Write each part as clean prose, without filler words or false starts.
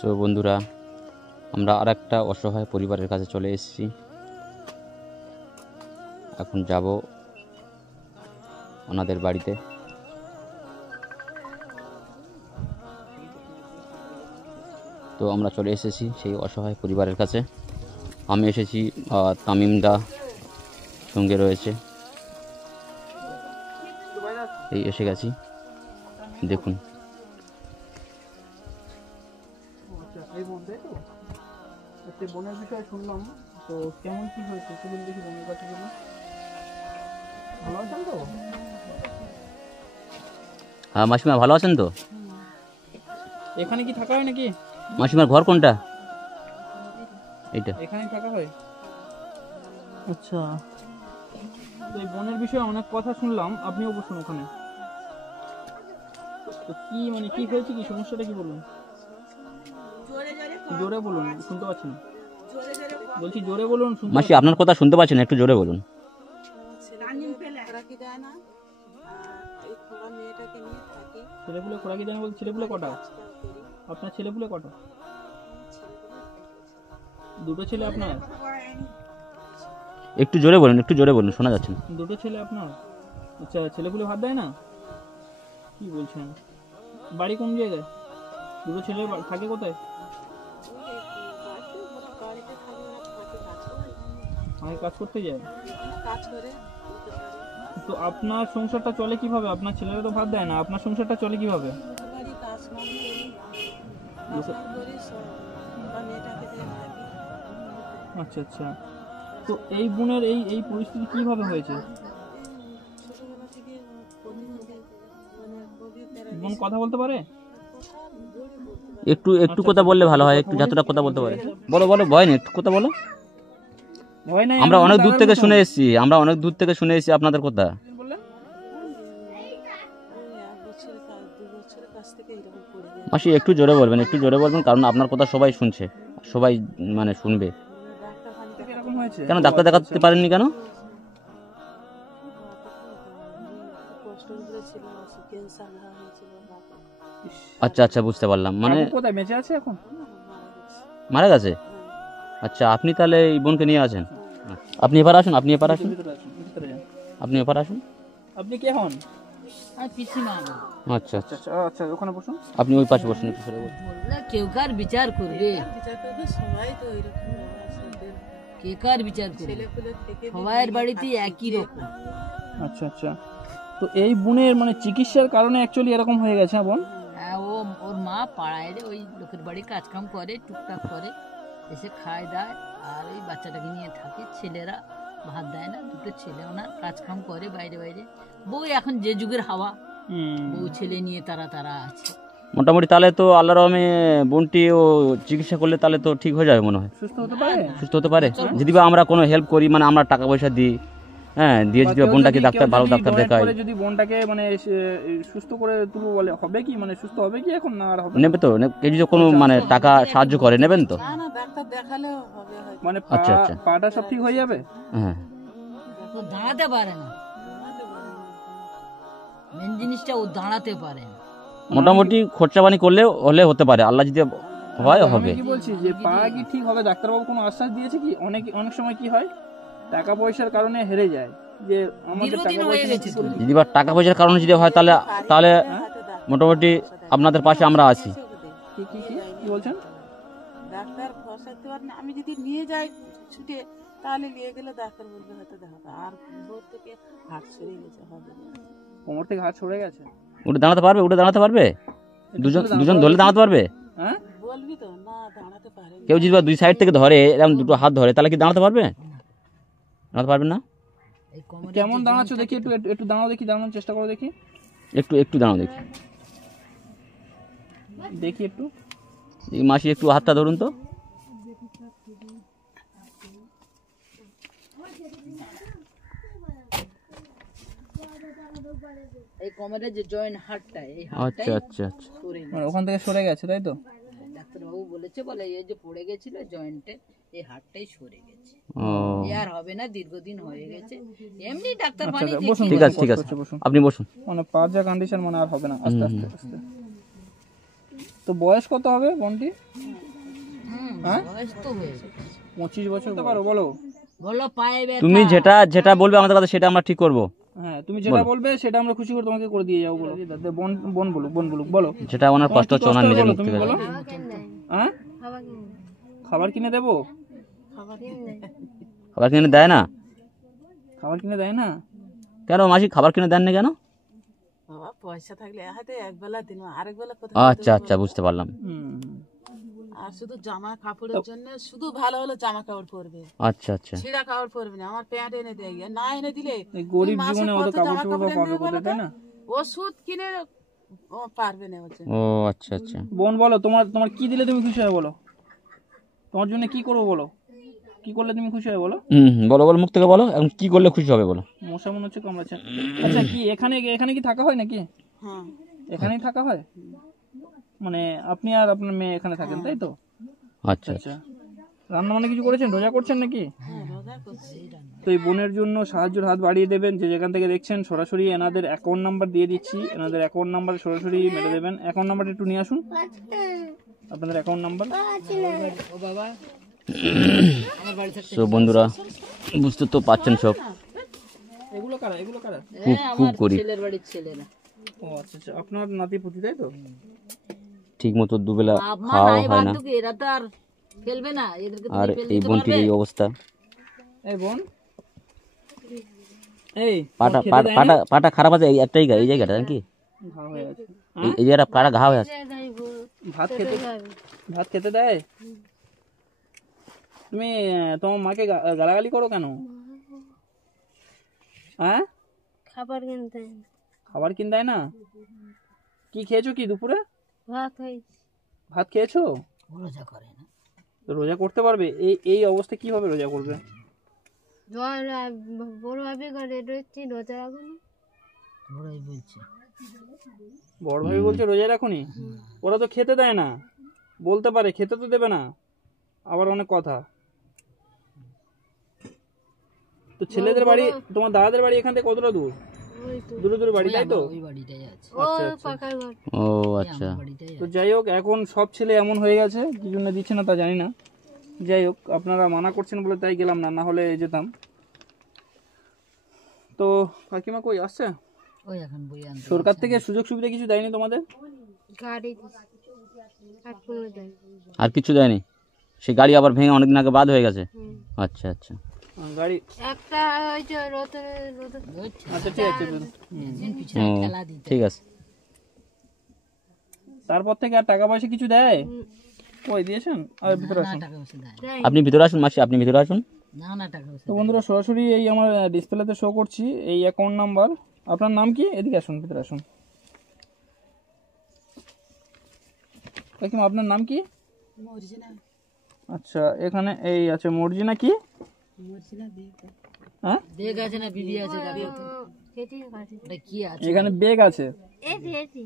So বন্ধুরা, আমরা আরেকটা অসহায় পরিবারের কাছে চলে এসেছি। এখন যাব ওনাদের বাড়িতে। তো আমরা চলে এসেছি সেই অসহায় পরিবারের কাছে। আমি এসেছি, তামিমদা সঙ্গে রয়েছে। এই এসে গেছি, দেখুন। বোনের বিষয়ে শুনলাম, তো কেমন কি হয়েছে সেদিন দেখি বোনের কাছে গেল। ভালো আছেন তো? হ্যাঁ মাসিমা, ভালো আছেন তো? এখানে কি থাকা হয় নাকি? মাসিমার ঘর কোনটা? এইটা। এখানেই থাকা হয়। আচ্ছা, এই বোনের বিষয়ে অনেক কথা শুনলাম, আপনিও বসুন ওখানে। তো কি মানে কি হয়েছে, কি সমস্যাটা কি বলুন? জোরে বলুন, শুনতে পাচ্ছি না। বলছি জোরে বলুন। মাসি, আপনার কথা শুনতে পাচ্ছেন, একটু জোরে বলুন। ছেলেপুলে খোরাকি দেন বলতে ছেলেপুলে কটা? আপনার ছেলেপুলে কটা? দুটো ছেলে আপনার? একটু জোরে বলুন, একটু জোরে বলুন, শোনা যাচ্ছে না। দুটো ছেলে আপনার? আচ্ছা, ছেলেপুলে ভাত দেয় না? কি বলছেন? বাড়ি কোন জায়গায়? দুটো ছেলে থাকে কোথায়? আমি কাজ করতে যাই। তো আপনার সংসারটা চলে কিভাবে? আপনার ছেলেরা তো ভাত দেয় না, আপনার সংসারটা চলে কিভাবে? আচ্ছা আচ্ছা, তো এই বোনের এই পরিস্থিতি কিভাবে হয়েছে? বোন কথা বলতে পারে? একটু একটু কথা বললে ভালো হয়, একটু যতটা কথা বলতে পারে। বলো বলো, ভয় নেই, একটু কথা বলো। ভয় নাই, আমরা অনেক দূর থেকে শুনে এসেছি, আমরা অনেক দূর থেকে শুনে এসেছি আপনাদের কথা। মাসি একটু জোরে বলবেন, একটু জোরে বলবেন, কারণ আপনার কথা সবাই শুনছে, সবাই মানে শুনবে। কেন ডাক্তার দেখাতে পারেননি কেন? আচ্ছা আচ্ছা, বুঝতে পারলাম। মানে কোথায় বেঁচে আছে এখন? মারা গেছে? আচ্ছা, আপনি তাহলে এই বোনকে নিয়ে আসেন। আপনি এবার আসুন, আপনি এবার আসুন, আপনি এবার আসুন। আপনি কে হন? আচ্ছা আচ্ছা আচ্ছা, ওখানে বসুন। আপনি ওই পাশে বসুন, একটু সরে বসুন। কেউ কার বিচার করবে, কে কার বিচার করবে? সবাইয়ের বাড়িতে একই রকম। আচ্ছা আচ্ছা, তো এই বোনের মানে চিকিৎসার কারণে অ্যাকচুয়ালি এরকম হয়ে গেছে। হ্যাঁ বোন, হ্যাঁ, ওর মা পাড়ায় ওই লোকের বাড়ি কাজকাম করে, টুকটাক করে, এসে খায় দায়, আর ওই বাচ্চাটাকে নিয়ে থাকে। ছেলেরা ভাত দেয় না, দুটো ছেলে ওনার কাজকাম করে বাইরে বাইরে। বউ এখন যে যুগের হাওয়া, বউ ছেলে নিয়ে তারা আছে মোটামুটি। তাহলে তো আল্লাহর রহমে বোনটি ও চিকিৎসা করলে তাহলে তো ঠিক হয়ে যাবে মনে হয়। সুস্থ হতে পারে? সুস্থ হতে পারে যদি বা আমরা কোনো হেল্প করি, মানে আমরা টাকা পয়সা দিই, হ্যাঁ, দিয়ে যদি বোনটাকে ডাক্তার, ভালো ডাক্তার দেখাই। যদি বোনটাকে মানে সুস্থ করে তুলবো বলে হবে কি? মানে সুস্থ হবে কি এখন, না আর হবে? নেবে তো, কেউ যদি কোনো মানে টাকা সাহায্য করে নেবেন তো? না, ডাক্তার দেখালেও হবে, মানে আচ্ছা আচ্ছা, পাটা সব ঠিক হয়ে যাবে? হ্যাঁ। ও দাঁড়াতে পারে না, মেন জিনিসটা ও দাঁড়াতে পারে না। মোটামুটি খরচা পানি করলে হলে হতে পারে, আল্লাহ যদি হয় হবে। আমি কি বলছি যে পা কি ঠিক হবে? ডাক্তারবাবু কোনো আশ্বাস দিয়েছে কি? অনেক সময় কি হয়, টাকা পয়সার কারণে হেরে যায়, যে আমাদের টাকা পয়সা। যদি বা টাকা পয়সার কারণে যদি হয়, তাহলে তাহলে মোটামুটি আপনাদের পাশে আমরা আছি। কি কি কি বলছেন? ডাক্তার ফসাতে পারে না, আমি যদি নিয়ে যাই ছুটে, তাহলে নিয়ে গেলে ডাক্তার বলবে হয়তো দেখাতে। আর ভোর থেকে হাট ছড়ে গেছে, হবে কোমর থেকে হাত ছড়ে গেছে। উঠে দাঁড়াতে পারবে? উঠে দাঁড়াতে পারবে? দুজন ধরলে দাঁড়াতে পারবে? হ্যাঁ, বলবি তো না, দাঁড়াতে পারে। কেউ যদি বা দুই সাইড থেকে ধরে, এরকম দুটো হাত ধরে, তাহলে কি দাঁড়াতে পারবে? দাঁড়াতে পারবেন না? কেমন দাঁড়াচ্ছ দেখি, একটু দাঁড়াও দেখি, দাঁড়ানোর চেষ্টা করো দেখি, একটু দাঁড়াও দেখি, দেখি একটু। এই মাসি একটু হাতটা ধরুন তো। এই কোমরের যে জয়েন্ট হাড়টা, এই আচ্ছা আচ্ছা আচ্ছা, মানে ওখান থেকে সরে গেছে, তাই তো? ডাক্তারবাবু বলেছে, বলে এই যে পড়ে গেছিল জয়েন্টে, এই হাড়টাই সরে গেছে, আর হবে না, দীর্ঘদিন হয়ে গেছে। এমনি ডাক্তার বানিয়ে বসুন, ঠিক আছে, আপনি বসুন। মানে পাঁচ যা কন্ডিশন, মানে আর হবে না, আস্তে আস্তে আস্তে। তো বয়স কত হবে বোনটি? হ্যাঁ বয়স তো হয়েছে। 25 বছর হতে পারো, বলো। বলো পায়ে ব্যথা। তুমি যেটা যেটা বলবে আমাদের কাছে সেটা আমরা ঠিক করব। হ্যাঁ তুমি যেটা বলবে সেটা আমরা খুশি করে তোমাকে করে দিয়ে যাবো, বলো। বোন বোন বলুক বলো। যেটা ওনার তোমার কষ্ট কি হচ্ছে ওনার কষ্ট নিজের বলো, মুখ তুমি থেকে। বলো। হ্যাঁ খাবার কিনে দেবো? খাবার কিনে দেয় না খাবার কিনে দেয় না? কেন মাসি, খাবার কিনে দেন না কেন? বাবা পয়সা থাকলে হয়তো একবেলা দিন, আরেক বেলা কোথায় আচ্ছা আচ্ছা, বুঝতে পারলাম। আর শুধু জামা কাপড়ের জন্য শুধু ভালো ভালো জামা কাপড় পরবে, আচ্ছা আচ্ছা, ছিঁড়া কাপড় পরবে না। আমার প্যান্ট এনে দেয়, না এনে দিলে এই গরিব তুমি মাসে জীবনে অত কত কাপড় জামা চোপড় কাপড় পাবে এনে দেবে কোথায়, তাই না? ওষুধ কিনে ও পারবে না হচ্ছে। ও আচ্ছা আচ্ছা। বোন বলো, তোমার তোমার কি দিলে তুমি খুশি হবে বলো? তোমার জন্য কি করবো বলো? কি করলে তুমি খুশি হবে বলো? বলো বলো, মুখ থেকে বলো, এখন কি করলে খুশি হবে বলো। মশা মনে হচ্ছে কামড়াচ্ছে। আচ্ছা কি এখানে এখানে কি থাকা হয় নাকি? হ্যাঁ এখানেই থাকা হয়, মানে আপনি আর আপনার মেয়ে এখানে থাকেন, তাই তো? আচ্ছা আচ্ছা, রান্না মানে কিছু করেছেন, রোজা করছেন নাকি? হ্যাঁ রোজা করছি। তো এই বোনের জন্য সাহায্যের হাত বাড়িয়ে দেবেন, যে যেখান থেকে দেখছেন সরাসরি এনাদের অ্যাকাউন্ট নাম্বার দিয়ে দিচ্ছি, এনাদের অ্যাকাউন্ট নাম্বার সরাসরি মেরে দেবেন। অ্যাকাউন্ট নাম্বারটা একটু নিয়ে আসুন, আপনাদের অ্যাকাউন্ট নাম্বার। ও বাবা আমার বাড়ি থাকতে তো বন্ধুরা বুঝতে তো পারছেন সব, এগুলো কারা, এগুলো কারা? খুব খুব আমার গরিব, ছেলের বাড়ির ছেলেরা। ও আচ্ছা আচ্ছা, আপনার নাতি পুতি, তাই তো? ঠিক মতো দুবেলা আপনার খাওয়া নাই হয় না, বান্ধবী, এরা তো আর ফেলবে না, এদেরকে আর তুমি ফেলে এই দিতে বোনটির পারবে? এই অবস্থা। এই বোন, এই পাটা খেতে পাটা দেয় না? পাটা পাটা খারাপ আছে, এই একটাই এই জায়গাটা নাকি, ঘা হয়ে আছে। এই জায়গাটা পাটা ঘা হয়ে আছে। ভাত খেতে দেয়? তুমি তোমার মাকে গালাগালি করো কেন? হ্যাঁ খাবার কিনতে খাবার কিনে দেয় না? কি খেয়েছো কি দুপুরে? ভাত খাইছি। ভাত খেয়েছো? রোজা করে না। তো রোজা করতে পারবে? এই এই অবস্থা কিভাবে রোজা করবে? বড় ভাবি করে রয়েছি রোজা রাখুন। বড়ই বলছে বড় ভাই বলছে রোজা রাখুনি? ওরা তো খেতে দেয় না, বলতে পারে খেতে তো দেবে না, আবার অনেক কথা। তো ছেলেদের বাড়ি, তোমার দাদাদের বাড়ি এখান থেকে কতটা দূর? ওই তো দূরে দূরে বাড়ি, তাই তো? ওই বাড়িটাই আছে, ও আচ্ছা আচ্ছা। পাকার ঘর। ও আচ্ছা, আমার বাড়িটাই তো আছে। যাই হোক, এখন সব ছেলে এমন হয়ে গেছে, কি জন্য দিচ্ছে না তা জানি না। যাই হোক, আপনারা মানা করছেন বলে তাই গেলাম না, না হলে যেতাম। তো কাকিমা কই আসছে? ওই এখন বই আনতে সরকার থেকে সুযোগ সুবিধা কিছু দেয়নি তোমাদের? গাড়ি আর কোনো দেয়। আর কিছু দেয়নি? সেই গাড়ি আবার ভেঙে অনেকদিন আগে বাদ হয়ে গেছে। আচ্ছা আচ্ছা, গাড়ি, একটা ওই যে রোদে আচ্ছা ঠিক আছে। একদিন পিছনে ও খেলা দিতে ঠিক আছে। তারপর থেকে আর টাকা পয়সা কিছু দেয়? কই দিয়েছেন? আর ভিতরে না, আসুন। টাকা পয়সা দেয় দেয়। আপনি ভিতরে আসুন মাসি, আপনি ভিতরে আসুন। না, না টাকা পয়সা তো বন্ধুরা সরাসরি এই আমার ডিসপ্লেতে শো করছি এই অ্যাকাউন্ট নাম্বার। আপনার নাম কি? এদিকে আসুন, ভিতরে আসুন। কাকিমা আপনার নাম কি? মর্জিনা, আচ্ছা, এখানে এই আছে মর্জিনা কি? মর্জিনা বেগ। হ্যাঁ বেগ আছে না বিবি আছে, দেখো তো খেতে পারে। এটা কি আছে। এখানে বেগ আছে। এটি এটি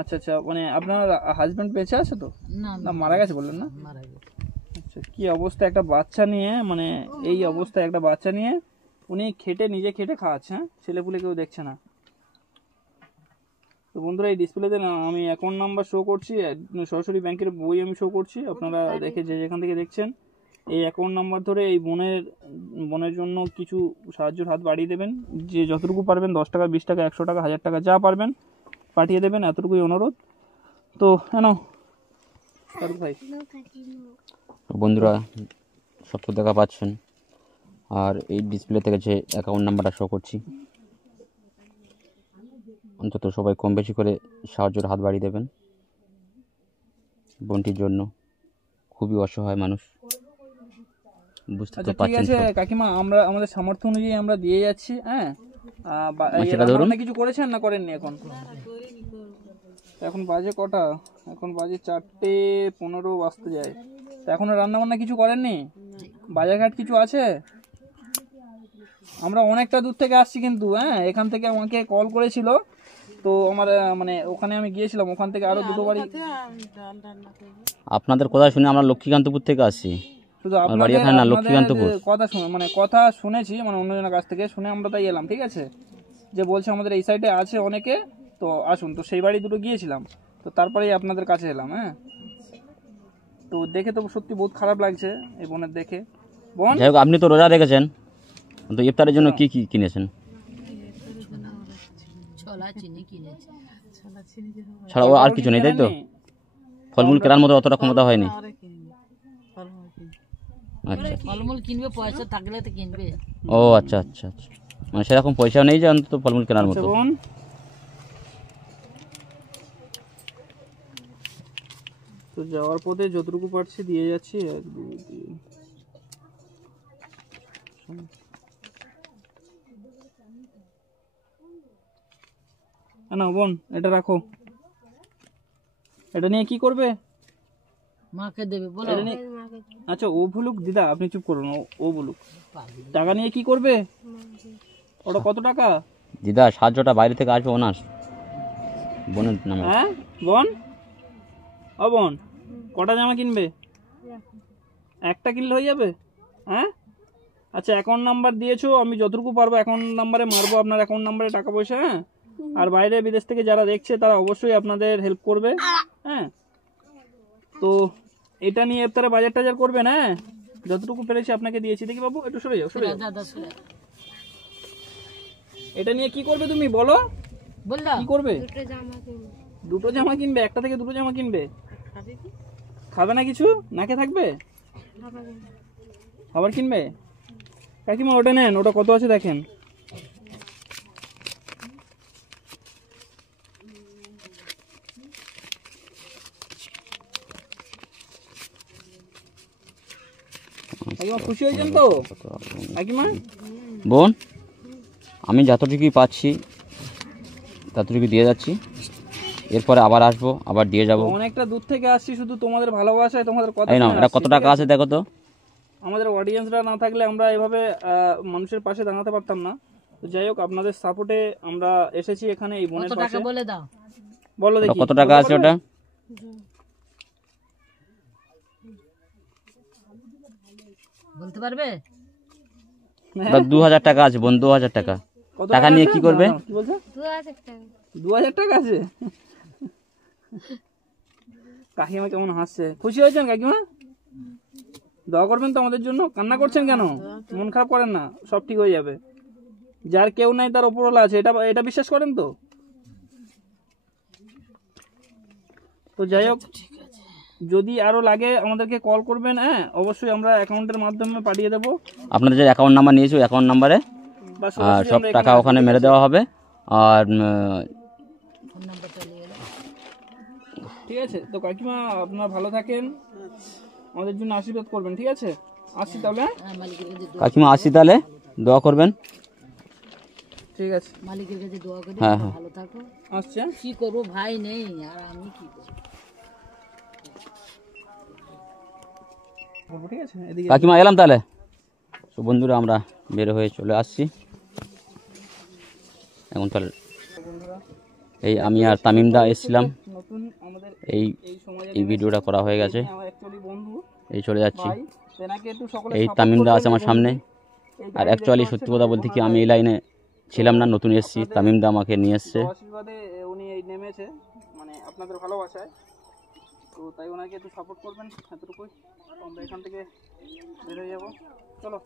আচ্ছা আচ্ছা, মানে আপনার হাজবেন্ড বেঁচে আছে তো? না না মারা গেছে বললেন না? মারা গেছে। আচ্ছা, কি অবস্থা একটা বাচ্চা নিয়ে, মানে এই অবস্থায় একটা বাচ্চা নিয়ে উনি খেটে, নিজে খেটে খাওয়াচ্ছে, হ্যাঁ, ছেলেপুলে কেউ দেখছে না। তো বন্ধুরা এই ডিসপ্লেতে আমি অ্যাকাউন্ট নাম্বার শো করছি, সরাসরি ব্যাংকের বই আমি শো করছি, আপনারা দেখে যে যেখান থেকে দেখছেন এই অ্যাকাউন্ট নাম্বার ধরে এই বোনের জন্য কিছু সাহায্যের হাত বাড়িয়ে দেবেন। যে যতটুকু পারবেন, 10 টাকা, 20 টাকা, 100 টাকা, 1000 টাকা, যা পারবেন পাঠিয়ে দেবেন, এতটুকুই অনুরোধ। তো হ্যাঁ ফারুক ভাই, বন্ধুরা সব তো দেখা পাচ্ছেন, আর এই ডিসপ্লে থেকে যে অ্যাকাউন্ট নাম্বারটা শো করছি, অন্তত সবাই কম বেশি করে সাহায্যের হাত বাড়িয়ে দেবেন বোনটির জন্য। খুবই অসহায় মানুষ, বুঝতে তো আচ্ছা ঠিক পারছেন আছে সব। কাকিমা, আমরা আমাদের সামর্থ্য অনুযায়ী আমরা দিয়ে যাচ্ছি। হ্যাঁ সেটা ধরুন। কিছু করেছেন না করেননি? এখন বাজে কটা? এখন বাজে 4:15 বাজতে যায়, তো এখনো রান্না বান্না কিছু করেননি? বাজারঘাট কিছু আছে? আমরা অনেকটা দূর থেকে আসছি কিন্তু, হ্যাঁ, এখান থেকে আমাকে কল করেছিল, তো আমার মানে ওখানে আমি গিয়েছিলাম, ওখান থেকে আরো দুটো বাড়ি। ডাল রান্না করবো। আপনাদের কথা শুনে আমরা লক্ষ্মীকান্তপুর থেকে আসছি। শুধু আমার বাড়ি আপনাদের এখানে না, আপনাদের লক্ষ্মীকান্তপুর। কথা শুনে, মানে কথা শুনেছি, মানে অন্যজনের কাছ থেকে শুনে আমরা তাই এলাম, ঠিক আছে? যে বলছে আমাদের এই সাইডে আছে অনেকে, তো আসুন। তো সেই বাড়ি দুটো গিয়েছিলাম, তো তারপরেই আপনাদের কাছে এলাম। হ্যাঁ, তো দেখে তো সত্যি বহুত খারাপ লাগছে এই বোনের দেখে। বোন, যাই হোক, আপনি তো রোজা রেখেছেন, তো ইফতারের জন্য কি কি কিনেছেন? ছোলা চিনি কিনেছে। ছাড়াও আর কিছু নেই, তাই তো? ফলমূল কেনার মতো অতটা ক্ষমতা হয়নি। আরে কিনিনি, ফলমূল কিনি। আচ্ছা, ফলমূল কিনবে, পয়সা থাকলে তো কিনবে। ও আচ্ছা আচ্ছা আচ্ছা, মানে সেরকম পয়সাও নেই যে অন্তত ফলমূল কেনার আচ্ছা মতো। বোন, তো যাওয়ার পথে যতটুকু পারছি দিয়ে যাচ্ছি। 1 2 3 না বোন, এটা রাখো। এটা নিয়ে কি করবে? মাকে দেবে বলো। এটা নিয়ে, আচ্ছা ও ভুলুক দিদা, আপনি চুপ করুন। ও বলুক, টাকা নিয়ে কি করবে? ওটা কত টাকা? দিদা, সাহায্যটা বাইরে থেকে আসবে ওনার বোনের নামে। হ্যাঁ বোন, ও বোন, কটা জামা কিনবে? একটা কিনলে হয়ে যাবে? হ্যাঁ, আচ্ছা অ্যাকাউন্ট নাম্বার দিয়েছো, আমি যতটুকু পারবো অ্যাকাউন্ট নাম্বারে মারবো, আপনার অ্যাকাউন্ট নাম্বারে টাকা পয়সা। হ্যাঁ, আর বাইরে বিদেশ থেকে যারা দেখছে তারা অবশ্যই আপনাদের হেল্প করবে। হ্যাঁ, তো এটা নিয়ে ইফতারে বাজার টাজার করবেন। হ্যাঁ, যতটুকু পেরেছি আপনাকে দিয়েছি। দেখি বাবু, একটু সরে যাও, সরে যাও। দাদা শুনে এটা নিয়ে কি করবে তুমি বলো? বললো কি করবে? দুটো জামা কিনবো। দুটো জামা কিনবে? একটা থেকে দুটো জামা কিনবে? খাবে কি? খাবে না কিছু? নাকে থাকবে? খাবার কিনবো। খাবার কিনবে? কাকিমা ওটা নেন, ওটা কত আছে দেখেন। কাকিমা খুশি হয়েছেন তো? কাকিমা, বোন, আমি যতটুকুই পাচ্ছি ততটুকু দিয়ে যাচ্ছি, এরপরে আবার আসবো, আবার দিয়ে যাব। অনেকটা দূর থেকে আসছি শুধু তোমাদের ভালোবাসায়, তোমাদের কথা এই নাও, শুনে এটা আসছি, কত ঠিক টাকা আছে দেখো তো। আমাদের অডিয়েন্সরা না থাকলে আমরা এভাবে মানুষের পাশে দাঁড়াতে পারতাম না। তো যাই হোক, আপনাদের সাপোর্টে আমরা এসেছি এখানে এই বোনের কত টাকা পাশে। বলে দাও। বলো ওটা দেখি কত টাকা আছে ওটা? বলতে পারবে? ওটা 2000 টাকা আছে বোন, 2000 টাকা। কত টাকা নিয়ে আছে? কি করবে? কি বলছে? 2000 টাকা। 2000 টাকা আছে? কাকিমা কেমন হাসছে। খুশি হয়েছেন কাকিমা? দোয়া করবেন তো আমাদের জন্য? কান্না করছেন কেন? মন খারাপ করেন না, সব ঠিক হয়ে যাবে। যার কেউ নাই তার উপরওয়ালা আছে, এটা এটা বিশ্বাস করেন তো? তো যাই হোক, যদি আরো লাগে আমাদেরকে কল করবেন। হ্যাঁ, অবশ্যই আমরা অ্যাকাউন্টের মাধ্যমে পাঠিয়ে দেবো, আপনাদের যে অ্যাকাউন্ট নাম্বার নিয়েছি, অ্যাকাউন্ট নাম্বারে বা আর সরাসরি সব আমরা টাকা এখানে ওখানে আসবো, মেরে ঠিক দেওয়া হবে। আর ফোন নাম্বার চলে গেল। আছে? ঠিক আছে, তো কাকিমা আপনারা ভালো থাকেন, আমাদের জন্য আশীর্বাদ করবেন। ঠিক আছে, আসছি তাহলে। হ্যাঁ? হ্যাঁ, মালিকের কাছে কাকিমা আসি তাহলে, দোয়া করবেন। ঠিক আছে, মালিকের কাছে দোয়া করি হ্যাঁ, হ্যাঁ। ভালো থাকো। আসছে। কি করবো, ভাই নেই আর আমি কি করবো। বলবো, ঠিক আছে, এদিকে কাকিমা এলাম তাহলে। তো বন্ধুরা, আমরা বের হয়ে চলে আসছি এখন। তাহলে এই আমি আর তামিমদা এসেছিলাম, নতুন আমাদের এই এই সমাজে এই ভিডিওটা করা হয়ে গেছে, আমার অ্যাকচুয়ালি বন্ধু এই চলে যাচ্ছি। ভাই, তেনাকে একটু সকলে এই support তামিমদা করবেন আছে আমার এই সামনে। বন্ধু। এই আর গাড়ি অ্যাকচুয়ালি দেখতে সত্যি পাচ্ছেন, কথা বলতে কি, আমি এই লাইনে ছিলাম না, নতুন এসেছি। তামিমদা আমাকে নিয়ে এসছে। দোয়া আশীর্বাদে উনি এই নেমেছে, মানে আপনাদের ভালোবাসায়। তো তাই ওনাকে একটু সাপোর্ট করবেন, এতটুকুই। তো আমরা এখান থেকে বের হয়ে যাবো, চলো।